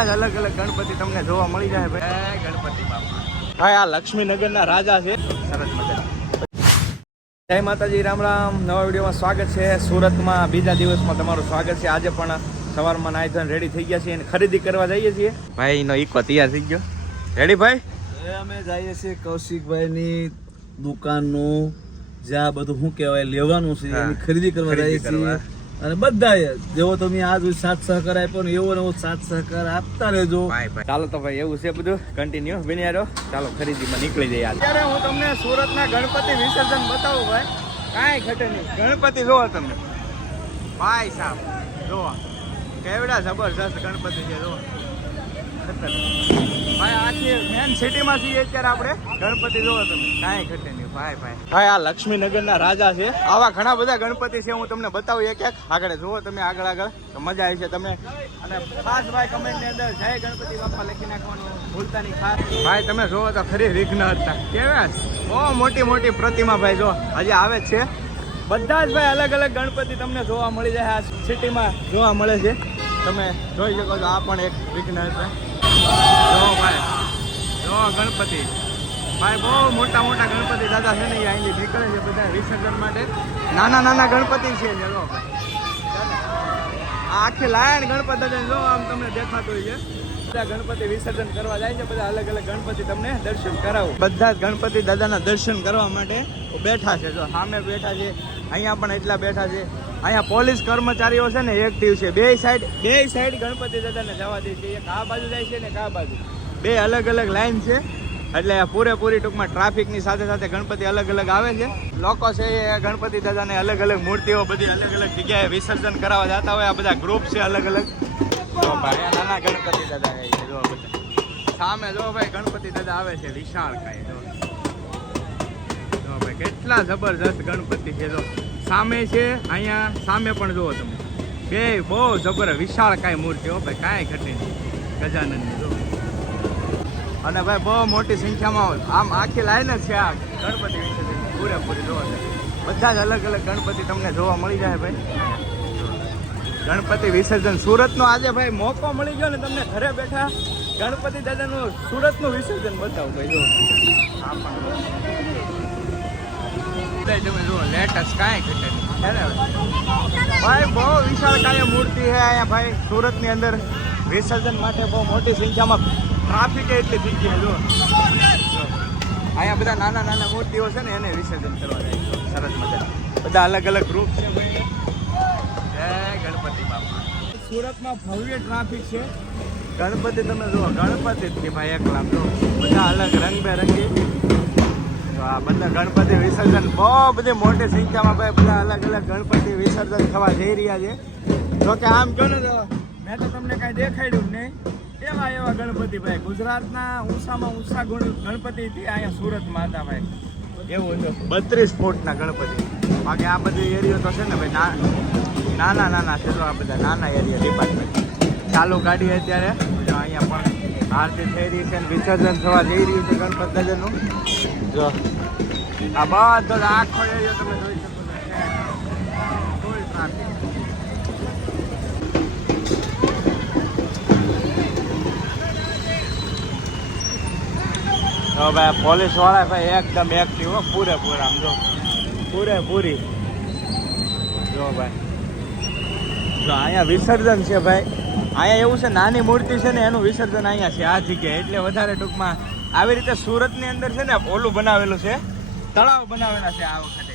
અલગ અલગ ગણપતિ તમને જોવા મળી જાય ભાઈ. ગણપતિ બાપા ભાઈ આ લક્ષ્મીનગરના રાજા છે. સરસ મજા. જય માતાજી, રામ રામ. નવા વિડીયોમાં સ્વાગત છે. સુરતમાં બીજા દિવસમાં તમારું સ્વાગત છે. આજે પણ સવારમાં નાઈ ધોઈને રેડી થઈ ગયા છીએ અને ખરીદી કરવા જઈએ છીએ. ભાઈ નો ઇકો તૈયાર થઈ ગયો. રેડી ભાઈ? અમે જઈએ છીએ કૌશિકભાઈની દુકાનનું જ્યાં બધું શું કહેવાય લેવાનું છે એની ખરીદી કરવા જઈએ છીએ. અને બધા જેવો તમે આજ સાથ સહકાર આપ્યો ને એવો નવો સાથ સહકાર આપતા રહેજો. ચાલો તો ભાઈ એવું છે બધું કન્ટિન્યુ બન્યા. ચાલો ખરીદીમાં નીકળી જઈએ. અત્યારે હું તમને સુરતના ગણપતિ વિસર્જન બતાવું ભાઈ. કાંઈ ઘટે નહીં. ગણપતિ જોવો તમને ભાઈ સાહેબ, જોવા કેવડા જબરજસ્ત ગણપતિ છે. જોવો ભાઈ આખી મેન સિટીમાં છીએ અત્યારે આપણે. ગણપતિ જોવો તમે, કાંઈ ઘટે નહીં ભાઈ. ભાઈ આ લક્ષ્મીનગરના રાજા છે. આવા ઘણા બધા ગણપતિ છે. હું તમને બતાવું એક એક. આગળ જુઓ તમે, આગળ તો મજા આવી છે તમે. અને ખાસ ભાઈ કમેન્ટની અંદર જય ગણપતિ બાપા લખી નાખવાનું ભૂલતા નહીં. ખાસ ભાઈ તમે જોવો તો ખરી વિઘ્ન હતા કેવા બહુ મોટી મોટી પ્રતિમા ભાઈ. જો હજી આવે જ છે. બધા જ ભાઈ અલગ અલગ ગણપતિ તમને જોવા મળી જાય. આ સિટીમાં જોવા મળે છે. તમે જોઈ શકો છો. આ પણ એક વિઘ્ન છે. જો ભાઈ, જો ગણપતિ ભાઈ બહુ મોટા મોટા ગણપતિ દાદા છે ને એ અહીંથી નીકળે છે બધા વિસર્જન માટે. નાના નાના ગણપતિ છે. જો આખી લાયન ગણપતિ દાદા જો આમ તમને દેખાતું હોય છે. બધા ગણપતિ વિસર્જન કરવા જાય છે. બધા અલગ અલગ ગણપતિ તમને દર્શન કરાવું. બધા જ ગણપતિ દાદાના દર્શન કરવા માટે બેઠા છે. જો સામે બેઠા છે, અહીંયા પણ એટલા બેઠા છે. અહીંયા પોલીસ કર્મચારીઓ છે ને એક્ટિવ છે. બે સાઈડ ગણપતિ દાદાને જવા દે છે. એક આ બાજુ જાય છે ને એક આ બાજુ. બે અલગ અલગ લાઈન છે. એટલે પૂરેપૂરી ટૂંકમાં ટ્રાફિકની સાથે સાથે ગણપતિ અલગ અલગ આવે છે. લોકો છે એ ગણપતિ દાદાને અલગ અલગ મૂર્તિઓ બધી અલગ અલગ જગ્યાએ વિસર્જન કરાવવા જતા હોય. આ બધા ગ્રુપ છે અલગ અલગ. જો ભાઈ નાના ગણપતિ દાદા છે. જો બધા સામે જો ભાઈ ગણપતિ દાદા આવે છે વિશાળ કાય. જો ભાઈ કેટલા જબરજસ્ત ગણપતિ છે. જો સામે છે, અહીંયા સામે પણ જુઓ તમે. બે બહુ જબર વિશાળ કાંઈ મૂર્તિ હો ભાઈ. કાંઈ ઘટી નહીં ગજાનંદની. જો અને ભાઈ બહુ મોટી સંખ્યામાં આમ આખી લાઈન જ છે. આ ગણપતિ વિસર્જન પૂરેપૂરી જોવા જાય. બધા જ અલગ અલગ ગણપતિ તમને જોવા મળી જાય ભાઈ. ગણપતિ વિસર્જન સુરતનો આજે ભાઈ મોકો મળી ગયો ને તમને ઘરે બેઠા ગણપતિ દાદાનું સુરતનું વિસર્જન બતાવું ભાઈ. જો આ પણ તમે જુઓ લેટેસ્ટ કાંઈ ઘટે નહીં ભાઈ. બહુ વિશાળ કાંઈ મૂર્તિ છે અહીંયા ભાઈ સુરતની અંદર. વિસર્જન માટે બહુ મોટી સંખ્યામાં ટ્રાફિક એટલી થઈ ગઈ. જો અહીંયા બધા નાના નાના મૂર્તિઓ છે ને એને વિસર્જન કરવા જાય. સરસ મજા. બધા અલગ અલગ ગ્રુપ છે ભાઈ. જય ગણપતિ બાપા. સુરતમાં ભવ્ય ટ્રાફિક છે. ગણપતિ તમે જુઓ, ગણપતિ જ ભાઈ એકલા. જો બધા અલગ રંગબેરંગી. આ બધા ગણપતિ વિસર્જન બહુ બધી મોટી સંખ્યામાં ભાઈ બધા અલગ અલગ ગણપતિ વિસર્જન થવા જઈ રહ્યા છે. જો કે આમ કહો ને તો મેં તો તમને કાંઈ દેખાડ્યું નહીં. એવા ગણપતિ ભાઈ ગુજરાતના ઊંચામાં ઊંચા ગણપતિ અહીંયા સુરતમાં હતા ભાઈ. એવું છે 32 ફૂટના ગણપતિ. બાકી આ બધી એરિયો તો છે ને ભાઈ નાના નાના છે. તો આ બધા નાના એરિયા ડિપાર્ટમેન્ટ ચાલુ ગાડી અત્યારે. જો અહીંયા પણ આરતી થઈ રહી છે. વિસર્જન થવા જઈ રહ્યું છે ગણપતિ દાદાનું. જો આ બધો આખો એરિયો તમે જોઈ શકો છો. Full traffic. ભાઈ પોલીસ વાળા ભાઈ એકદમ એક્ટિવ હો. પૂરેપૂરા આમ જો પૂરેપૂરી. જો ભાઈ જો અહીંયા વિસર્જન છે ભાઈ. અહીંયા એવું છે નાની મૂર્તિ છે ને એનું વિસર્જન અહીંયા છે આ જગ્યાએ. એટલે વધારે ટૂંકમાં આવી રીતે સુરતની અંદર છે ને ઓલું બનાવેલું છે, તળાવ બનાવેલા છે આ વખતે.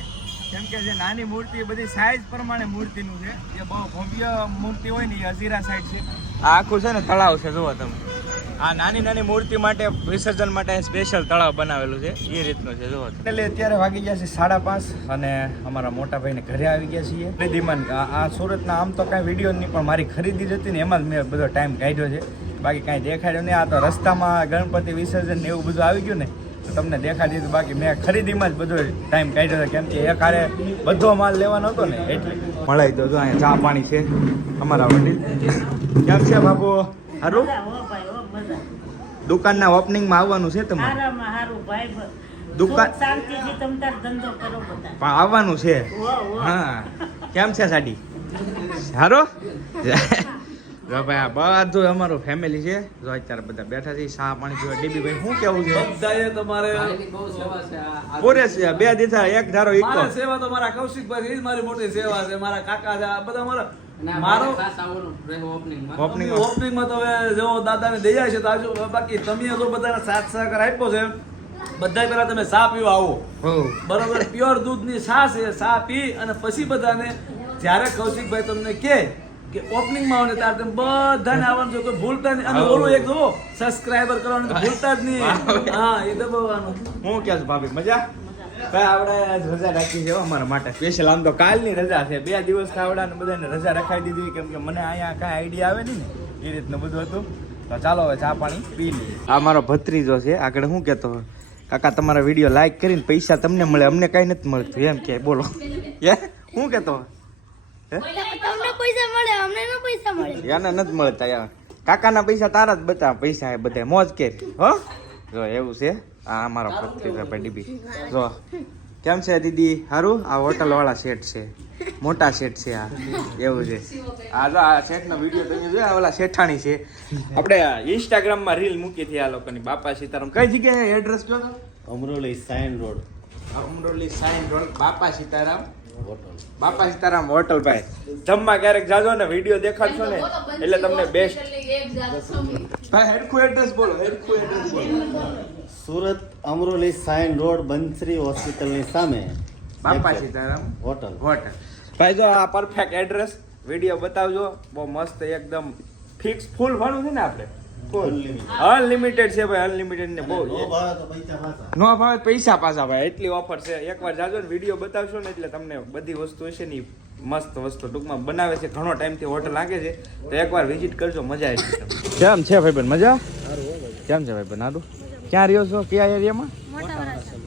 કેમ કે જે નાની મૂર્તિ બધી સાઈઝ પ્રમાણે મૂર્તિનું છે. જે બહુ ભવ્ય મૂર્તિ હોય ને એ અજીરા સાઈડ છે. આ આખું છે ને તળાવ છે. જુઓ તમે, આ નાની નાની મૂર્તિ માટે વિસર્જન માટે સ્પેશિયલ તળાવ બનાવેલું છે. એ રીતનું છે. જુઓ એટલે અત્યારે વાગી ગયા છે 5:30 અને અમારા મોટા ભાઈને ઘરે આવી ગયા છીએ. ખરીદીમાં આ સુરતના આમ તો કાંઈ વિડીયો નહીં પણ મારી ખરીદી જ હતી ને એમાં જ મેં બધો ટાઈમ કાઢ્યો છે. બાકી કાંઈ દેખાડ્યો નહીં. આ તો રસ્તામાં ગણપતિ વિસર્જન ને એવું બધું આવી ગયું ને તો તમને દેખાડી દીધું. બાકી મેં ખરીદીમાં જ બધો ટાઈમ કાઢ્યો હતો. કેમ કે એક હારે બધો માલ લેવાનો હતો ને એટલે મળાઈ તો. જો અહીંયા ચા પાણી છે. અમારા વડીલ કેમ છે બાપુ? સારું. દુકાનના ઓપનિંગમાં આવવાનું છે તમારે? દુકાન પણ આવવાનું છે. હા કેમ છે સાડી? સારો. જો ભાઈ આ બધું અમારું ફેમિલી છે. જો અત્યારે બધા બેઠા છે ચા પાણી પીવા. ડીબી ભાઈ શું કેવું છે? બધાએ તમારે પૂરે છે 2 દિવસ એક ધારો ઈકો. મારા સેવા તો મારા કૌશિકભાઈ એ જ મારી મોટી સેવા છે. મારા કાકા છે આ બધા મારો ઓપનિંગમાં તો હવે જો દાદાને દયા છે તો આજુ બાકી તમે જો બધાને સાથ સહકાર આપ્યો છે. બધા પહેલા તમે ચા પીવા આવો બરોબર. પ્યોર દૂધની ચા છે. ચા પી અને પછી બધાને જ્યારે કૌશિકભાઈ તમને કે ઓપનિંગમાં આવે ત્યારે તમે બધાને આવવાનું છે. કોઈ ભૂલતા નહીં. અને ઓલું એક જો સબસ્ક્રાઇબર કરવાનું તો ભૂલતા જ નહીં. હા એ દબાવવાનું. હું કે ભાભી મજા ભાઈ આપણે આજ રજા રાખી છે અમારા માટે સ્પેશિયલ. આમ તો કાલની રજા છે. 2 દિવસ આવડાને બધાને રજા રખાઈ દીધી કેમ કે મને અહીંયા કાંઈ આઈડિયા આવે નહીં ને એ રીતનું બધું હતું. તો ચાલો હવે ચા પાણી પી લઈએ. આ મારો ભત્રીજો છે. આગળ શું કહેતો કાકા તમારા વિડીયો લાઈક કરીને પૈસા તમને મળે અમને કાંઈ નથી મળતું એમ કે બોલો શું કહેતો તમને પૈસા મળે અમને ન પૈસા મળે. યાને નથી મળતા યાર. કાકાના પૈસા તારા જ બતા પૈસા એ બધા મોજ કે હો. જો એવું છે. આ અમારો ભત્રીજો ભાઈ ડીબી. જો કેમ છે દીદી? સારું. આ હોટલ વાળા સેટ છે. મોટા સેટ છે આ. એવું છે. આ જો આ સેટનો વિડીયો તમે જોયા ઓલા શેઠાણી છે. આપણે ઇન્સ્ટાગ્રામમાં રીલ મૂકી હતી આ લોકોની. બાપા સીતારામ કઈ જગ્યાએ એડ્રેસ કહો તો? Amroli sign road Amroli sign road Bapa Sitaram બાપા સીતારામ હોટલ ભાઈ. જમવા ક્યારેક જાજો ને વિડીયો દેખાડશો ને એટલે તમને બેસ્ટ. ભાઈ હેરખું એડ્રેસ બોલો. હેરખું એડ્રેસ બોલો. સુરત અમરોલી સાઇન રોડ બંસરી હોસ્પિટલની સામે બાપા સીતારામ હોટલ. હોટલ. ભાઈ જો આ પરફેક્ટ એડ્રેસ વિડીયો બતાવજો. બહુ મસ્ત એકદમ ફિક્સ ફૂલ ભાડું છે ને આપણે અનલિમિટેડ છે ભાઈ. અનલિમિટેડ ને બહુ નો ભાવે પૈસા પાછા ભાઈ. એટલી ઓફર છે. એકવાર જાજો ને વિડીયો બતાવશો ને એટલે તમને બધી વસ્તુ હશે ને મસ્ત વસ્તુ ટૂંકમાં બનાવે છે. ઘણો ટાઈમથી હોટલ લાગે છે તો એકવાર વિઝિટ કરજો. મજા આવી જશે. કેમ છે ભાઈ બેન? મજા કેમ છે ભાઈ બેન? સારું. ક્યાં રહ્યો છો? કયા એરિયામાં?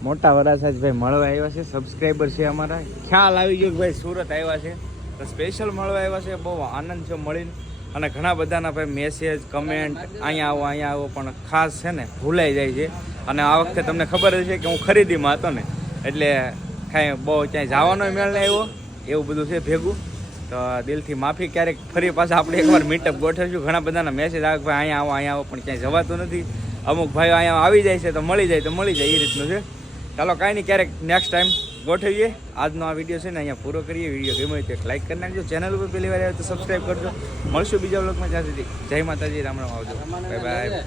મોટા વરાછા ભાઈ મળવા આવ્યા છે. સબસ્ક્રાઈબર છે અમારા. ખ્યાલ આવી ગયો કે ભાઈ સુરત આવ્યા છે તો સ્પેશિયલ મળવા આવ્યા છે. બહુ આનંદ છે મળીને. અને ઘણા બધાના ભાઈ મેસેજ કમેન્ટ અહીંયા આવો પણ ખાસ છે ને ભૂલાઈ જાય છે. અને આ વખતે તમને ખબર જ છે કે હું ખરીદીમાં હતો ને એટલે કાંઈ બહુ ક્યાંય જવાનો મેળ નહીં આવ્યો. એવું બધું છે ભેગું. તો દિલથી માફી. ક્યારેક ફરી પાછા આપણે એકવાર મીટઅપ ગોઠવીશું. ઘણા બધાના મેસેજ આવે ભાઈ અહીંયા આવો પણ ક્યાંય જવાતું નથી. અમુક ભાઈઓ અહીંયા આવી જાય છે તો મળી જાય એ રીતનું છે. ચાલો કાંઈ નહીં ક્યારેક નેક્સ્ટ ટાઈમ ગોઠવીએ. આજનો આ વિડીયો છે ને અહીંયા પૂરો કરીએ. વિડીયો ગમ્યો હોય તો લાઈક કરી નાખજો. ચેનલ ઉપર પહેલી વાર આવે તો સબસ્ક્રાઈબ કરજો. મળશું બીજા વ્લોગમાં. ત્યાં સુધી જય માતાજી. રામ રામ. આવજો. Bye bye.